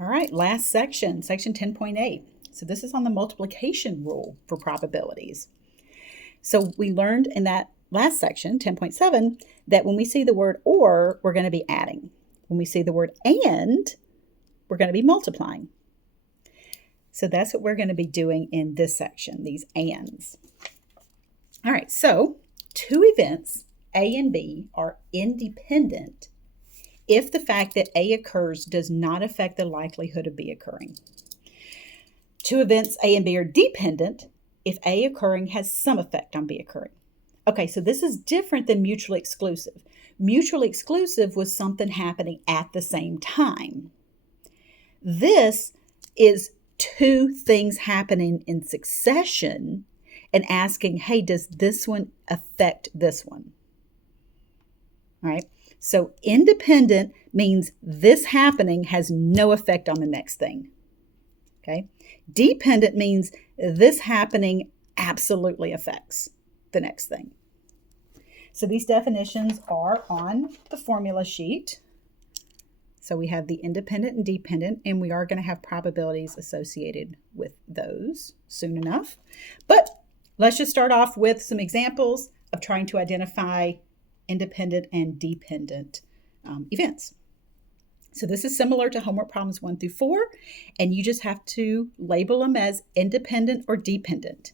All right, last section, section 10.8. So this is on the multiplication rule for probabilities. So we learned in that last section, 10.7, that when we see the word or, we're going to be adding. When we see the word and, we're going to be multiplying. So that's what we're going to be doing in this section, these ands. All right, so two events, A and B, are independent if the fact that A occurs does not affect the likelihood of B occurring. Two events, A and B, are dependent if A occurring has some effect on B occurring. Okay, so this is different than mutually exclusive. Mutually exclusive was something happening at the same time. This is two things happening in succession and asking, hey, does this one affect this one? All right, so independent means this happening has no effect on the next thing. Okay, dependent means this happening absolutely affects the next thing. So these definitions are on the formula sheet. So we have the independent and dependent, and we are going to have probabilities associated with those soon enough. But let's just start off with some examples of trying to identify independent and dependent events. So this is similar to homework problems 1 through 4, and you just have to label them as independent or dependent.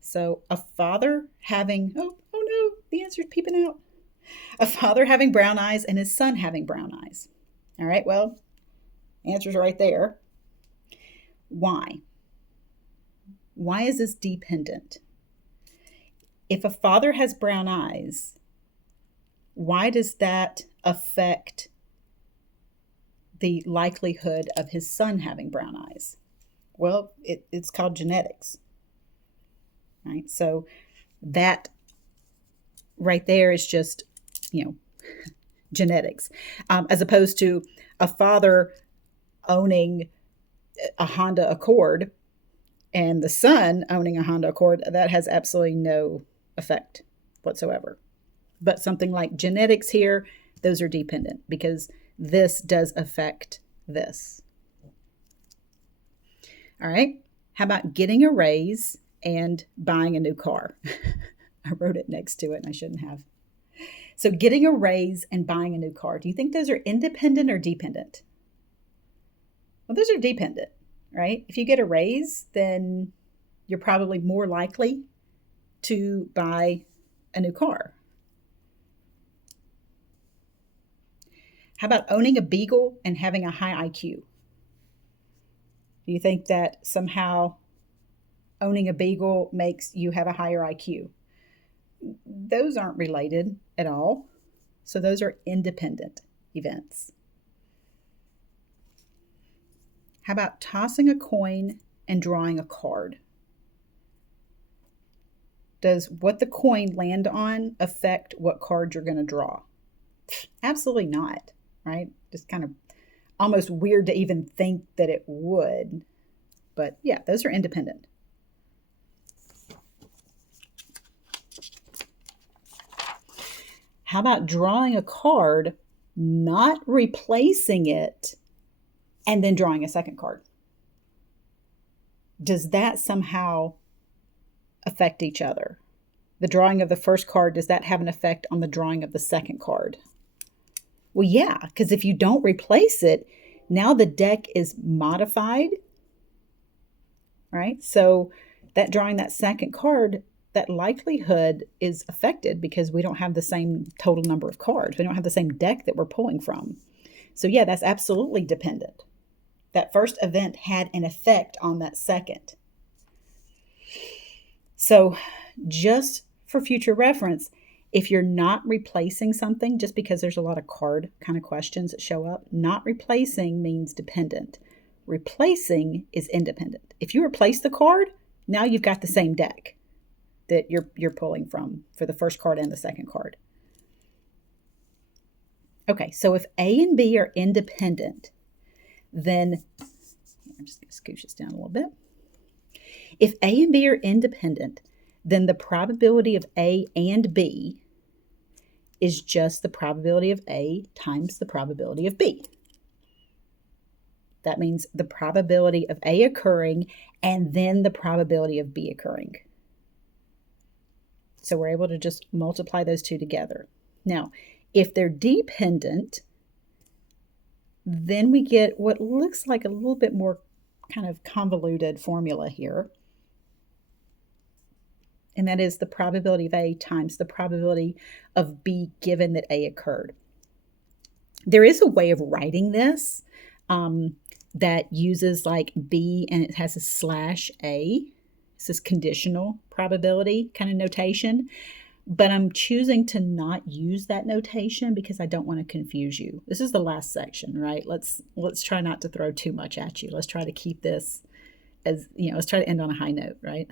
So a father having, oh no, the answer's peeping out. A father having brown eyes and his son having brown eyes. All right, well, answer's right there. Why? Why is this dependent? If a father has brown eyes, why does that affect the likelihood of his son having brown eyes? Well, it's called genetics. Right? So that right there is just, genetics, as opposed to a father owning a Honda Accord and the son owning a Honda Accord. That has absolutely no effect whatsoever. But something like genetics here, those are dependent because this does affect this. All right. How about getting a raise and buying a new car? I wrote it next to it and I shouldn't have. So getting a raise and buying a new car, do you think those are independent or dependent? Well, those are dependent, right? If you get a raise, then you're probably more likely to buy a new car. How about owning a beagle and having a high IQ? Do you think that somehow owning a beagle makes you have a higher IQ? Those aren't related at all. So those are independent events. How about tossing a coin and drawing a card? Does what the coin land on affect what card you're going to draw? Absolutely not, right? Just kind of almost weird to even think that it would. But yeah, those are independent. How about drawing a card, not replacing it, and then drawing a second card? Does that somehow affect each other? The drawing of the first card, does that have an effect on the drawing of the second card? Well, yeah, because if you don't replace it, now the deck is modified, right? So that drawing that second card, that likelihood is affected because we don't have the same total number of cards. We don't have the same deck that we're pulling from. So yeah, that's absolutely dependent. That first event had an effect on that second. So just for future reference, if you're not replacing something, just because there's a lot of card kind of questions that show up, not replacing means dependent. Replacing is independent. If you replace the card, now you've got the same deck that you're pulling from for the first card and the second card. Okay, so if A and B are independent, then I'm just going to scooch this down a little bit. If A and B are independent, then the probability of A and B is just the probability of A times the probability of B. That means the probability of A occurring and then the probability of B occurring. So we're able to just multiply those two together. Now, if they're dependent, then we get what looks like a little bit more kind of convoluted formula here. And that is the probability of A times the probability of B given that A occurred. There is a way of writing this that uses like B and it has a slash A. This is conditional probability kind of notation. But I'm choosing to not use that notation because I don't want to confuse you. This is the last section, right? Let's try not to throw too much at you. Let's try to keep this as, let's try to end on a high note, right?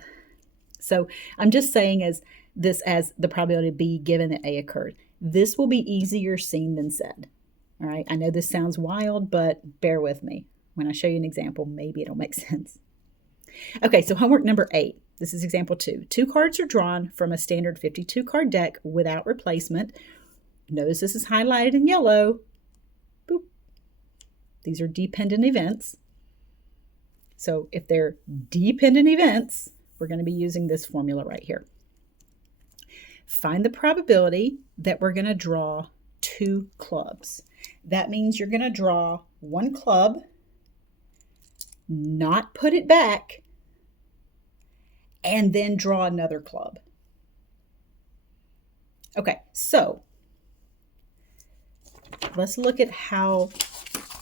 So I'm just saying as the probability of B given that A occurred. This will be easier seen than said. All right. I know this sounds wild, but bear with me. When I show you an example, maybe it'll make sense. Okay, so homework number 8. This is example 2. 2 cards are drawn from a standard 52 card deck without replacement. Notice this is highlighted in yellow. Boop. These are dependent events. So if they're dependent events, we're going to be using this formula right here. Find the probability that we're going to draw 2 clubs. That means you're going to draw 1 club, not put it back, and then draw another club. Okay, so let's look at how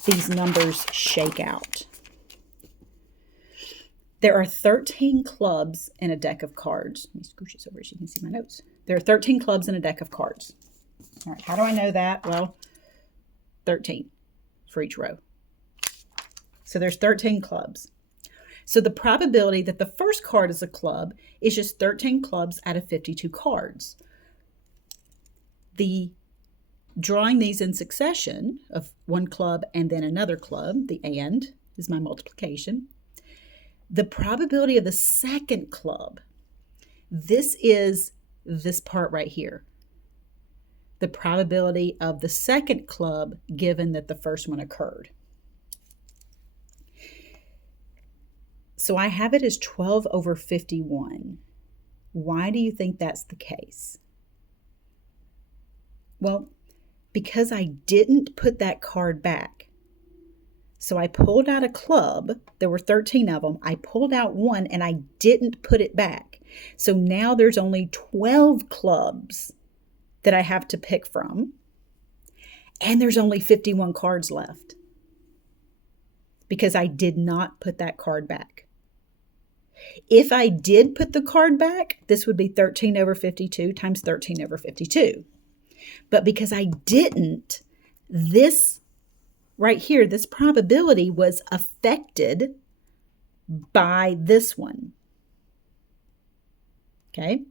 these numbers shake out. There are 13 clubs in a deck of cards. Let me scooch this over so you can see my notes. There are 13 clubs in a deck of cards. All right, how do I know that? Well, 13 for each row. So there's 13 clubs. So the probability that the first card is a club is just 13 clubs out of 52 cards. The drawing these in succession of 1 club and then another club, the and is my multiplication. The probability of the second club, this is this part right here. The probability of the second club given that the first one occurred. So I have it as 12 over 51. Why do you think that's the case? Well, because I didn't put that card back. So I pulled out a club. There were 13 of them. I pulled out one and I didn't put it back. So now there's only 12 clubs that I have to pick from. And there's only 51 cards left because I did not put that card back. If I did put the card back, this would be 13 over 52 times 13 over 52. But because I didn't, this right here, this probability was affected by this one. Okay?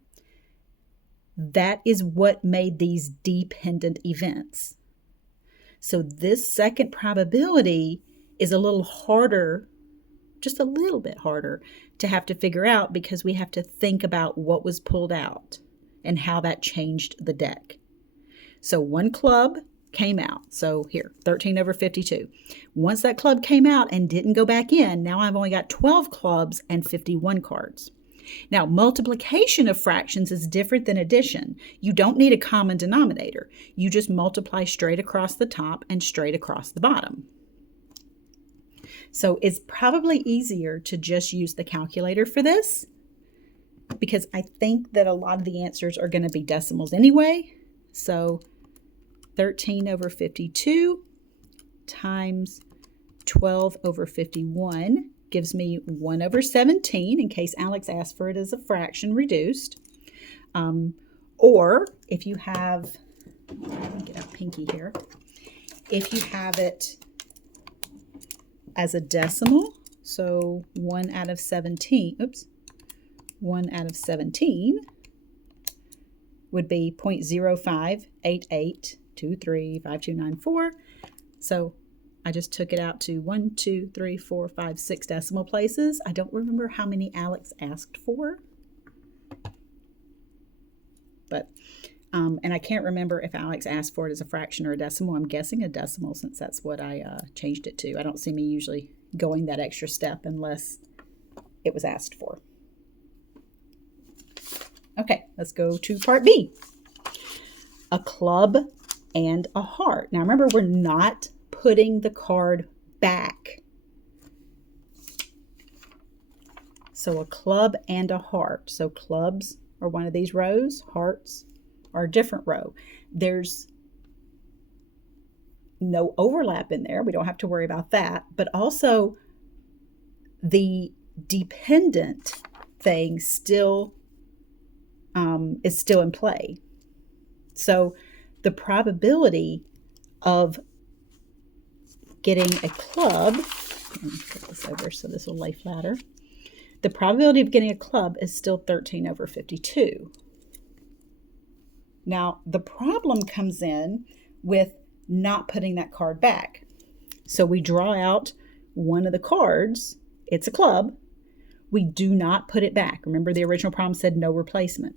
That is what made these dependent events. So this second probability is a little harder, just a little bit harder to have to figure out because we have to think about what was pulled out and how that changed the deck. So 1 club came out. So here, 13 over 52. Once that club came out and didn't go back in, now I've only got 12 clubs and 51 cards. Now, multiplication of fractions is different than addition. You don't need a common denominator. You just multiply straight across the top and straight across the bottom. So it's probably easier to just use the calculator for this because I think that a lot of the answers are going to be decimals anyway. So 13 over 52 times 12 over 51 gives me 1 over 17, in case Alex asked for it as a fraction reduced. Or if you have, let me get a pinky here. If you have it as a decimal, so 1 out of 17, 1 out of 17 would be 0.0588235294. So I just took it out to 1, 2, 3, 4, 5, 6 decimal places. I don't remember how many Alex asked for, but And I can't remember if Alex asked for it as a fraction or a decimal. I'm guessing a decimal since that's what I changed it to. I don't see me usually going that extra step unless it was asked for. Okay, let's go to part B. A club and a heart. Now remember, we're not putting the card back. So a club and a heart. So clubs are one of these rows, hearts are a different row. There's no overlap in there. We don't have to worry about that. But also the dependent thing still is still in play. So the probability of getting a club, let me put this over so this will lay flatter. The probability of getting a club is still 13 over 52. Now, the problem comes in with not putting that card back. So we draw out one of the cards. It's a club. We do not put it back. Remember, the original problem said no replacement.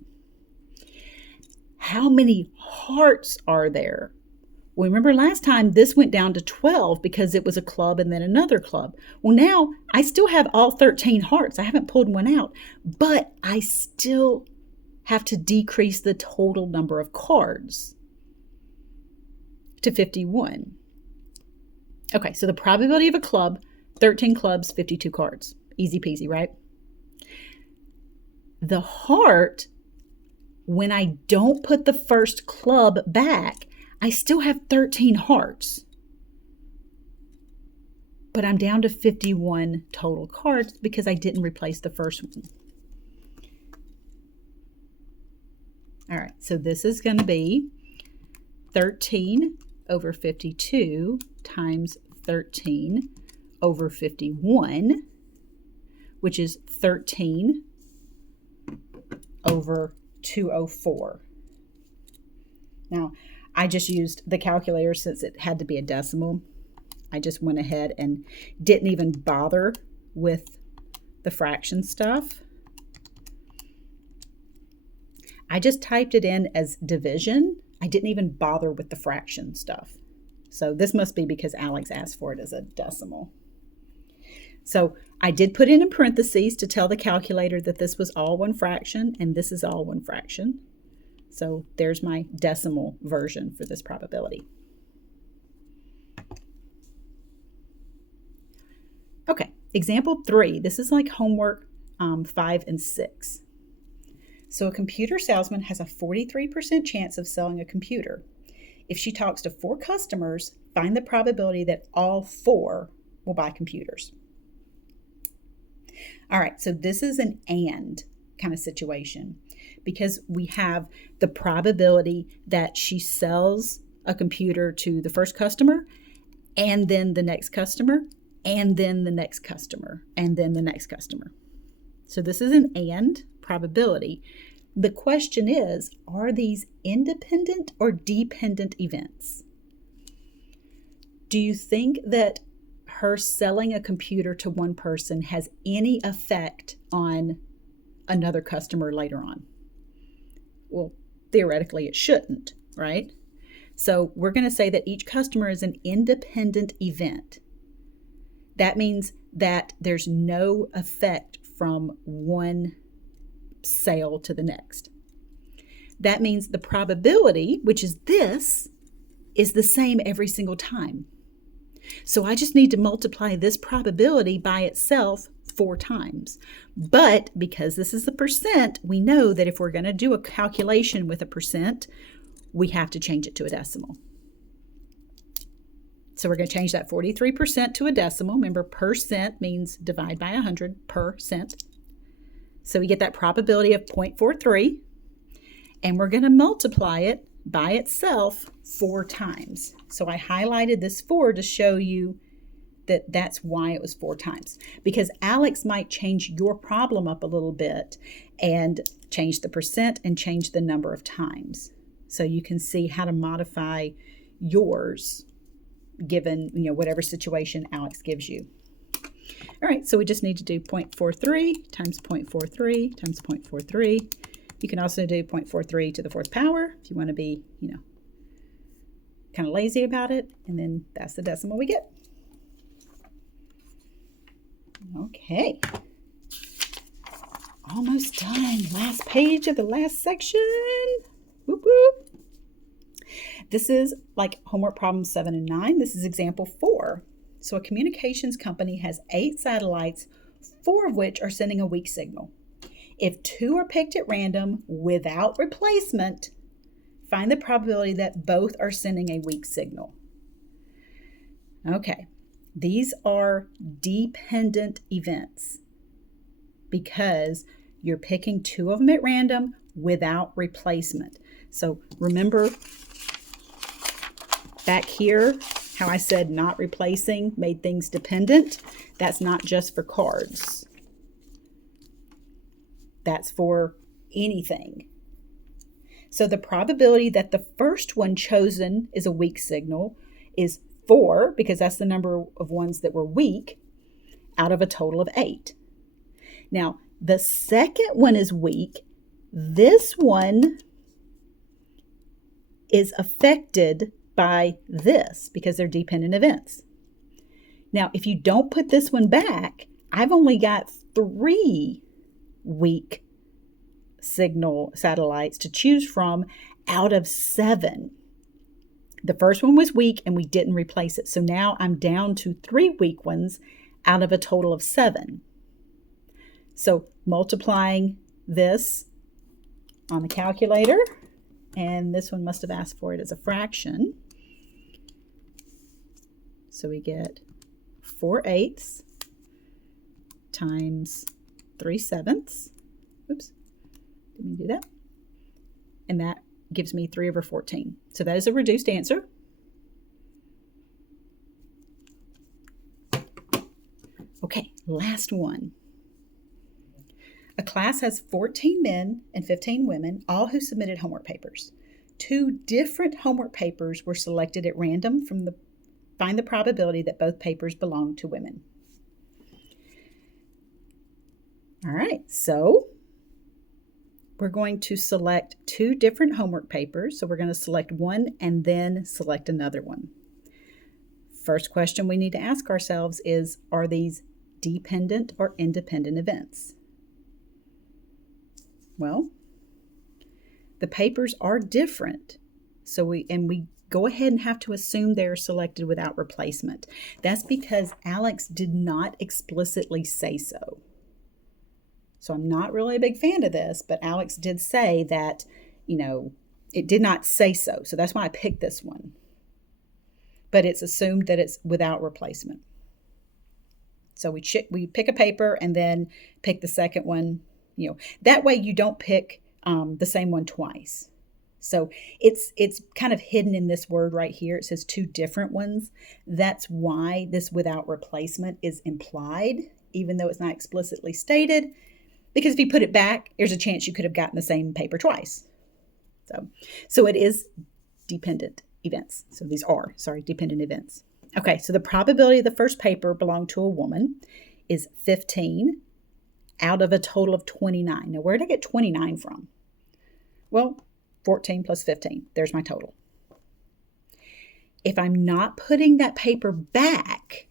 How many hearts are there? Well, remember last time this went down to 12 because it was a club and then another club. Well, now I still have all 13 hearts. I haven't pulled one out, but I still have to decrease the total number of cards to 51. Okay, so the probability of a club, 13 clubs, 52 cards. Easy peasy, right? The heart, when I don't put the first club back, I still have 13 hearts. But I'm down to 51 total cards because I didn't replace the first one. All right, so this is going to be 13 over 52 times 13 over 51, which is 13 over 204. Now, I just used the calculator since it had to be a decimal. I just went ahead and didn't even bother with the fraction stuff. I just typed it in as division. I didn't even bother with the fraction stuff. So this must be because Alex asked for it as a decimal. So I did put in parentheses to tell the calculator that this was all one fraction and this is all one fraction. So there's my decimal version for this probability. Okay, example 3. This is like homework 5 and 6. So a computer salesman has a 43% chance of selling a computer. If she talks to 4 customers, find the probability that all 4 will buy computers. All right, so this is an and kind of situation because we have the probability that she sells a computer to the first customer and then the next customer and then the next customer and then the next customer. So this is an and probability. The question is, are these independent or dependent events? Do you think that her selling a computer to one person has any effect on another customer later on? Well, theoretically it shouldn't, right? So we're going to say that each customer is an independent event. That means that there's no effect from one sale to the next. That means the probability, which is this, is the same every single time. So I just need to multiply this probability by itself 4 times. But because this is the percent, we know that if we're going to do a calculation with a percent, we have to change it to a decimal. So we're going to change that 43% to a decimal. Remember, percent means divide by 100%. So we get that probability of 0.43, and we're going to multiply it by itself 4 times. So I highlighted this 4 to show you that that's why it was 4 times. Because Alex might change your problem up a little bit and change the percent and change the number of times. So you can see how to modify yours given, whatever situation Alex gives you. All right, so we just need to do 0.43 times 0.43 times 0.43 You can also do 0.43 to the fourth power if you want to be, kind of lazy about it. And then that's the decimal we get. Okay. Almost done. Last page of the last section. Whoop, whoop. This is like homework problems 7 and 9. This is example 4. So a communications company has 8 satellites, 4 of which are sending a weak signal. If 2 are picked at random without replacement, find the probability that both are sending a weak signal. Okay, these are dependent events because you're picking 2 of them at random without replacement. So remember back here how I said not replacing made things dependent? That's not just for cards. That's for anything. So the probability that the first one chosen is a weak signal is 4, because that's the number of ones that were weak, out of a total of 8. Now, the second one is weak. This one is affected by this because they're dependent events. Now, if you don't put this one back, I've only got 3 weak signal satellites to choose from out of 7. The first one was weak and we didn't replace it. So now I'm down to 3 weak ones out of a total of 7. So multiplying this on the calculator, and this one must have asked for it as a fraction. So we get 4/8 times 3/7. Oops, didn't do that. And that gives me 3/14. So that is a reduced answer. Okay, last one. A class has 14 men and 15 women, all who submitted homework papers. 2 different homework papers were selected at random find the probability that both papers belong to women. All right, so we're going to select 2 different homework papers. So we're going to select one and then select another one. First question we need to ask ourselves is, are these dependent or independent events? Well, the papers are different. So we go ahead and have to assume they're selected without replacement. That's because Alex did not explicitly say so. So I'm not really a big fan of this, but Alex did say that, it did not say so. So that's why I picked this one. But it's assumed that it's without replacement. So we pick a paper and then pick the second one. That way you don't pick the same one twice. So it's kind of hidden in this word right here. It says 2 different ones. That's why this without replacement is implied, even though it's not explicitly stated. Because if you put it back, there's a chance you could have gotten the same paper twice. So it is dependent events. So these are, dependent events. Okay, so the probability of the first paper belonged to a woman is 15 out of a total of 29. Now, where did I get 29 from? Well, 14 plus 15. There's my total. If I'm not putting that paper back,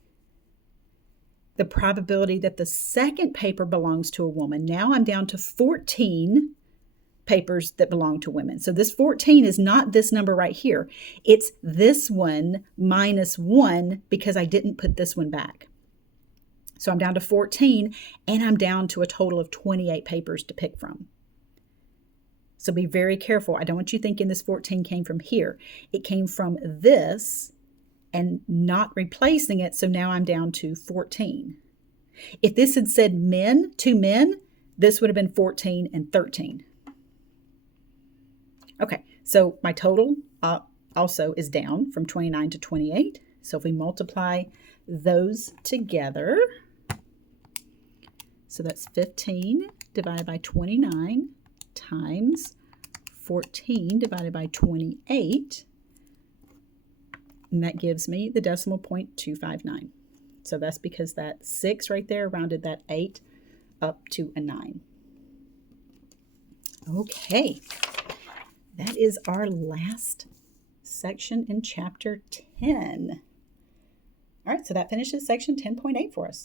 the probability that the second paper belongs to a woman, now I'm down to 14 papers that belong to women. So this 14 is not this number right here. It's this one minus 1 because I didn't put this one back. So I'm down to 14 and I'm down to a total of 28 papers to pick from. So be very careful. I don't want you thinking this 14 came from here. It came from this and not replacing it. So now I'm down to 14. If this had said men, 2 men, this would have been 14 and 13. Okay, so my total also is down from 29 to 28. So if we multiply those together, so that's 15 divided by 29 times 14 divided by 28, and that gives me the decimal point 259. So that's because that 6 right there rounded that 8 up to a 9. Okay, that is our last section in chapter 10. All right, so that finishes section 10.8 for us.